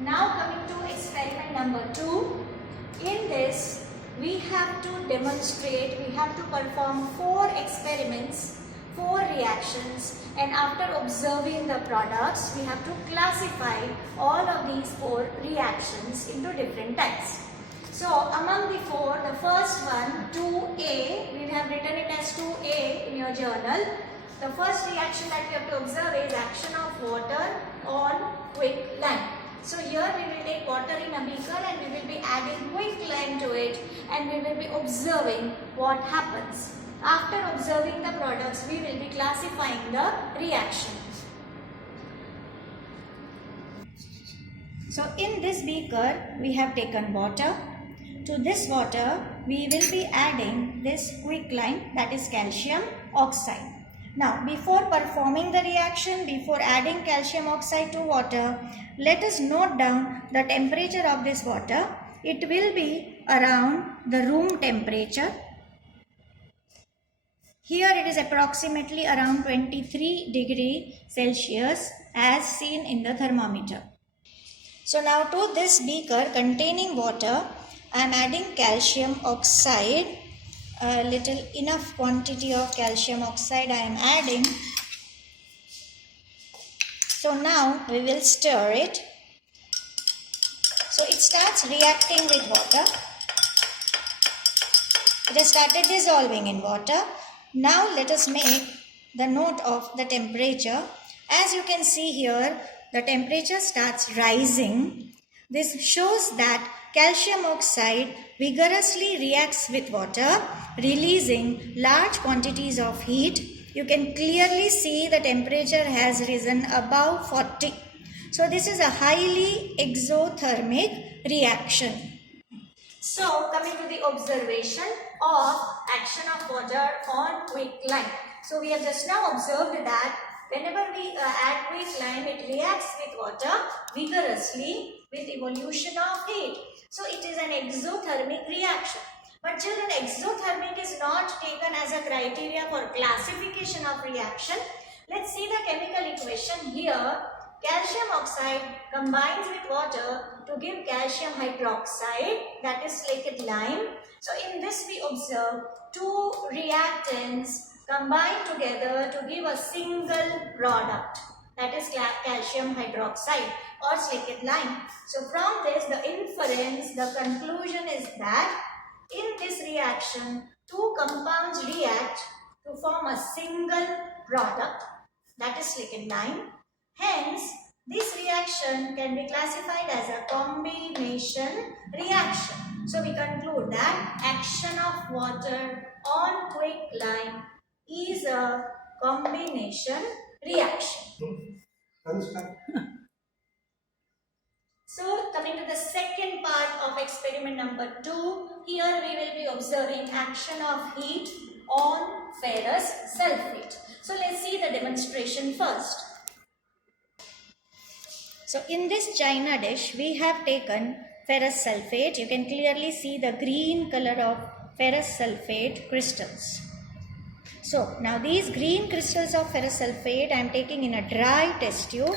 Now coming to experiment number 2. In this, we have to demonstrate, we have to perform 4 experiments, 4 reactions, and after observing the products, we have to classify all of these 4 reactions into different types. So among the 4, the first one, 2A, we have written it as 2A in your journal. The first reaction that we have to observe is action of water on quicklime. So here we will take water in a beaker and we will be adding quicklime to it and we will be observing what happens. After observing the products, we will be classifying the reaction. So in this beaker, we have taken water. To this water, we will be adding this quicklime, that is calcium oxide. Now, before performing the reaction, before adding calcium oxide to water, let us note down the temperature of this water. It will be around the room temperature. Here it is approximately around 23 degrees Celsius as seen in the thermometer. So now to this beaker containing water, I am adding calcium oxide. A little enough quantity of calcium oxide I am adding. So now we will stir it. So it starts reacting with water. It has started dissolving in water. Now let us make the note of the temperature. As you can see here, the temperature starts rising. This shows that calcium oxide vigorously reacts with water, releasing large quantities of heat. You can clearly see the temperature has risen above 40. So this is a highly exothermic reaction. So coming to the observation of action of water on quicklime. So we have just now observed that whenever we add quicklime, it reacts with water vigorously with evolution of heat. So it is an exothermic reaction. But children, exothermic is not taken as a criteria for classification of reaction. Let's see the chemical equation here. Calcium oxide combines with water to give calcium hydroxide, that is slaked lime. So in this we observe 2 reactants combine together to give a single product, that is calcium hydroxide or slaked lime. So from this, the inference, the conclusion is that in this reaction, 2 compounds react to form a single product, that is slaked lime. Hence, this reaction can be classified as a combination reaction. So we conclude that action of water on quicklime is a combination reaction. So coming to the second part of experiment number 2, here we will be observing action of heat on ferrous sulfate. So let's see the demonstration first. So in this china dish, we have taken ferrous sulfate. You can clearly see the green color of ferrous sulfate crystals. So now these green crystals of ferrous sulfate I am taking in a dry test tube.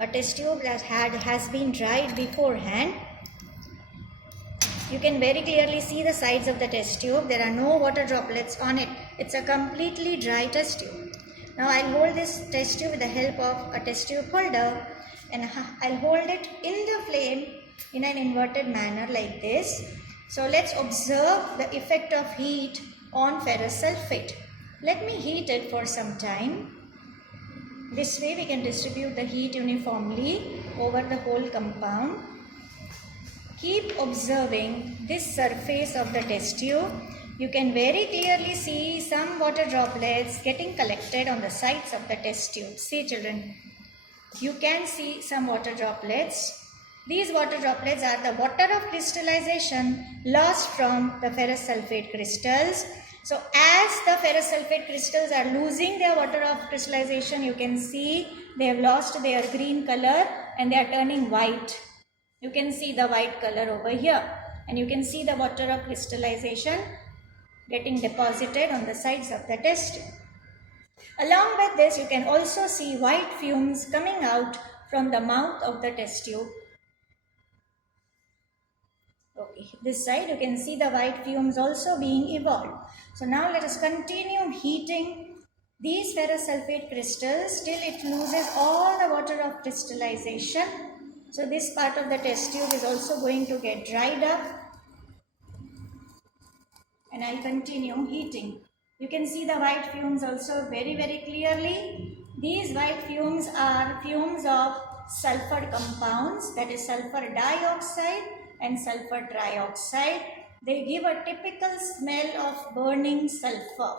A test tube that has been dried beforehand. You can very clearly see the sides of the test tube. There are no water droplets on it. It's a completely dry test tube. Now I'll hold this test tube with the help of a test tube holder and I'll hold it in the flame in an inverted manner like this. So let's observe the effect of heat on ferrous sulfate. Let me heat it for some time. This way we can distribute the heat uniformly over the whole compound. Keep observing this surface of the test tube. You can very clearly see some water droplets getting collected on the sides of the test tube. See children, you can see some water droplets. These water droplets are the water of crystallization lost from the ferrous sulfate crystals. So as the ferrous sulfate crystals are losing their water of crystallization, you can see they have lost their green color and they are turning white. You can see the white color over here and you can see the water of crystallization getting deposited on the sides of the test tube. Along with this, you can also see white fumes coming out from the mouth of the test tube. Okay, this side you can see the white fumes also being evolved. So now let us continue heating these ferrous sulfate crystals till it loses all the water of crystallization. So this part of the test tube is also going to get dried up, and I'll continue heating. You can see the white fumes also very clearly. These white fumes are fumes of sulfur compounds, that is sulfur dioxide and sulfur trioxide. They give a typical smell of burning sulfur.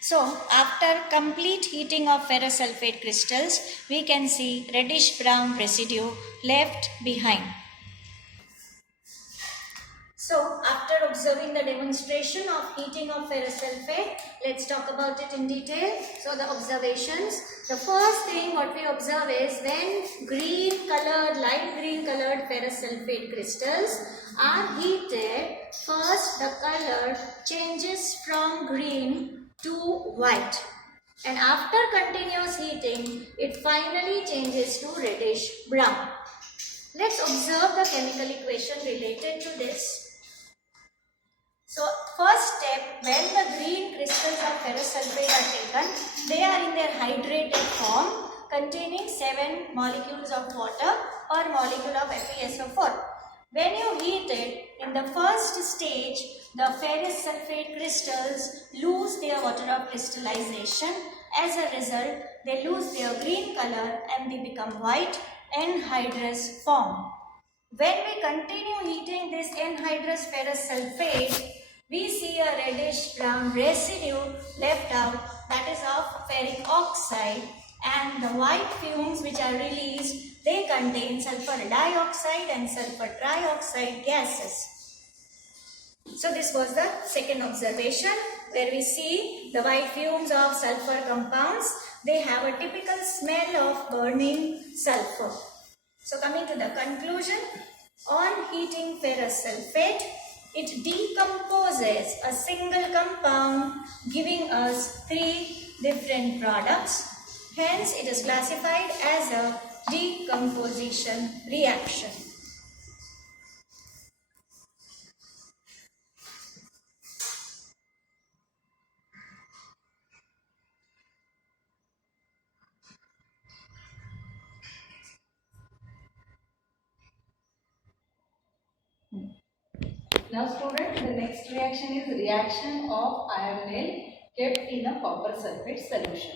So after complete heating of ferrous sulfate crystals, we can see reddish brown residue left behind. So after observing the demonstration of heating of ferrous sulfate, let's talk about it in detail. So the observations. The first thing what we observe is when green colored, light green colored ferrous sulfate crystals are heated, first the color changes from green to white. And after continuous heating, it finally changes to reddish brown. Let's observe the chemical equation related to this. So first step, when the green crystals of ferrous sulfate are taken, they are in their hydrated form containing 7 molecules of water per molecule of FeSO4. When you heat it, in the first stage, the ferrous sulfate crystals lose their water of crystallization. As a result, they lose their green color and they become white anhydrous form. When we continue heating this anhydrous ferrous sulfate, we see a reddish brown residue left out, that is of ferric oxide, and the white fumes which are released, they contain sulfur dioxide and sulfur trioxide gases. So this was the second observation, where we see the white fumes of sulfur compounds. They have a typical smell of burning sulfur. So coming to the conclusion, on heating ferrous sulfate, it decomposes a single compound giving us 3 different products. Hence, it is classified as a decomposition reaction. Now students, the next reaction is reaction of iron nail kept in a copper sulfate solution.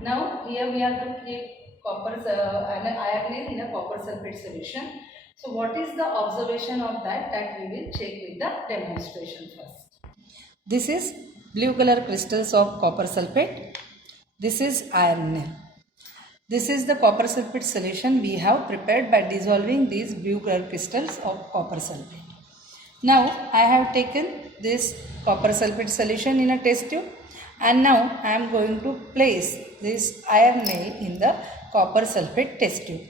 Now here we are going to keep iron nail in a copper sulfate solution. So what is the observation of that we will check with the demonstration first. This is blue color crystals of copper sulfate. This is iron nail. This is the copper sulfate solution we have prepared by dissolving these blue color crystals of copper sulfate. Now I have taken this copper sulfate solution in a test tube, and now I am going to place this iron nail in the copper sulfate test tube.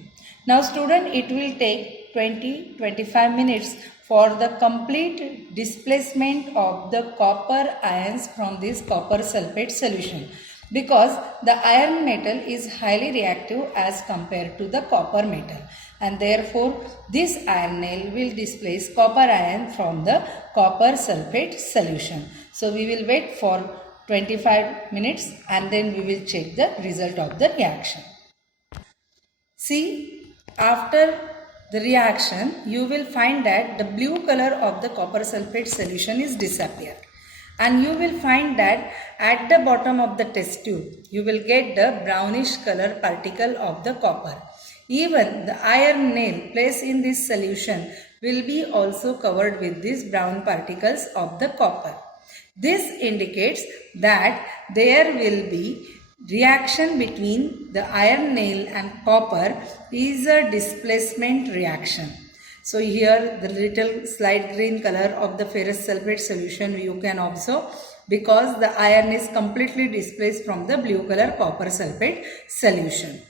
Now student, it will take 20-25 minutes for the complete displacement of the copper ions from this copper sulfate solution, because the iron metal is highly reactive as compared to the copper metal, and therefore this iron nail will displace copper ion from the copper sulfate solution. So we will wait for 25 minutes and then we will check the result of the reaction. See, after the reaction you will find that the blue color of the copper sulfate solution is disappeared, and you will find that at the bottom of the test tube you will get the brownish color particle of the copper. Even the iron nail placed in this solution will be also covered with these brown particles of the copper. This indicates that there will be reaction between the iron nail and copper is a displacement reaction. So here the little slight green color of the ferrous sulfate solution you can observe, because the iron is completely displaced from the blue color copper sulfate solution.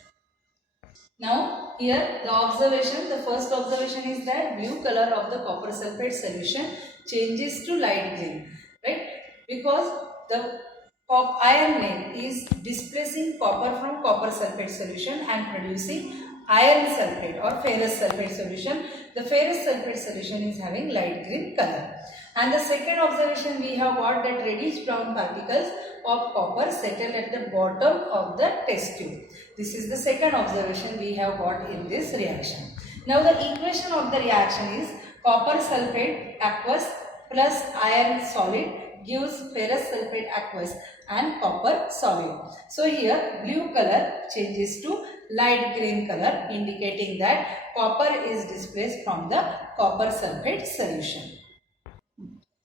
Now here the first observation is that blue color of the copper sulfate solution changes to light green, right? Because the iron nail is displacing copper from copper sulfate solution and producing iron sulfate or ferrous sulfate solution. The ferrous sulfate solution is having light green color. And the second observation we have got that reddish brown particles of copper settle at the bottom of the test tube. This is the second observation we have got in this reaction. Now the equation of the reaction is copper sulfate aqueous plus iron solid gives ferrous sulfate aqueous and copper solid. So here blue color changes to light green color, indicating that copper is displaced from the copper sulfate solution.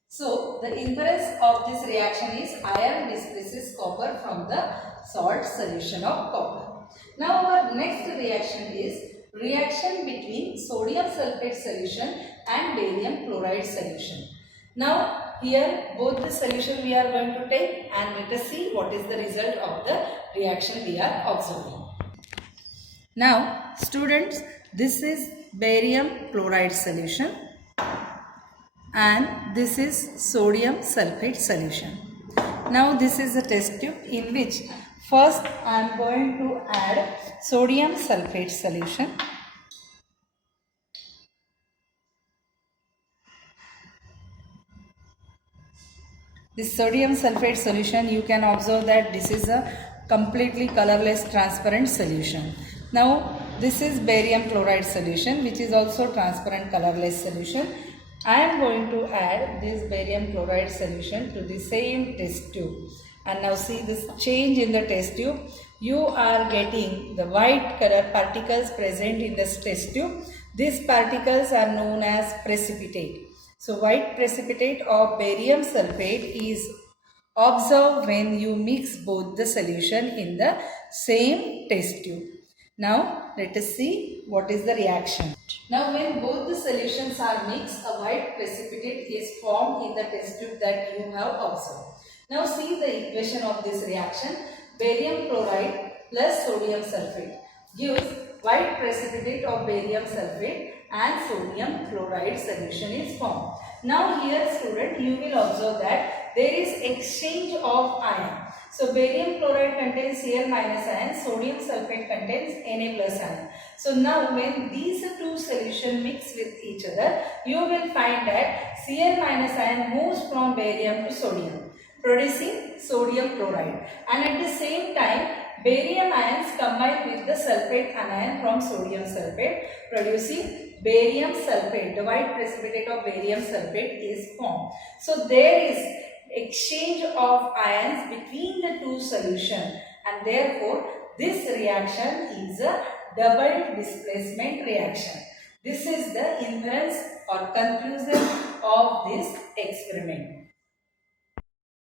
So the inference of this reaction is iron displaces copper from the salt solution of copper. Now our next reaction is reaction between sodium sulfate solution and barium chloride solution. Now here both the solution we are going to take and let us see what is the result of the reaction we are observing. Now students, this is barium chloride solution and this is sodium sulfate solution. Now this is a test tube in which first I am going to add sodium sulfate solution. This sodium sulfate solution, you can observe that this is a completely colorless transparent solution. Now this is barium chloride solution, which is also transparent colorless solution. I am going to add this barium chloride solution to the same test tube. And now see this change in the test tube. You are getting the white color particles present in this test tube. These particles are known as precipitate. So white precipitate of barium sulfate is observed when you mix both the solution in the same test tube. Now let us see what is the reaction. Now when both the solutions are mixed, a white precipitate is formed in the test tube that you have observed. Now see the equation of this reaction. Barium chloride plus sodium sulfate gives white precipitate of barium sulfate and sodium chloride solution is formed. Now here student, you will observe that there is exchange of ion. So barium chloride contains Cl minus ion, sodium sulfate contains Na plus ion. So now when these two solutions mix with each other, you will find that Cl minus ion moves from barium to sodium, producing sodium chloride, and at the same time barium ions combine with the sulfate anion from sodium sulfate, producing barium sulfate. The white precipitate of barium sulfate is formed. So there is exchange of ions between the two solutions, and therefore this reaction is a double displacement reaction. This is the inference or conclusion of this experiment.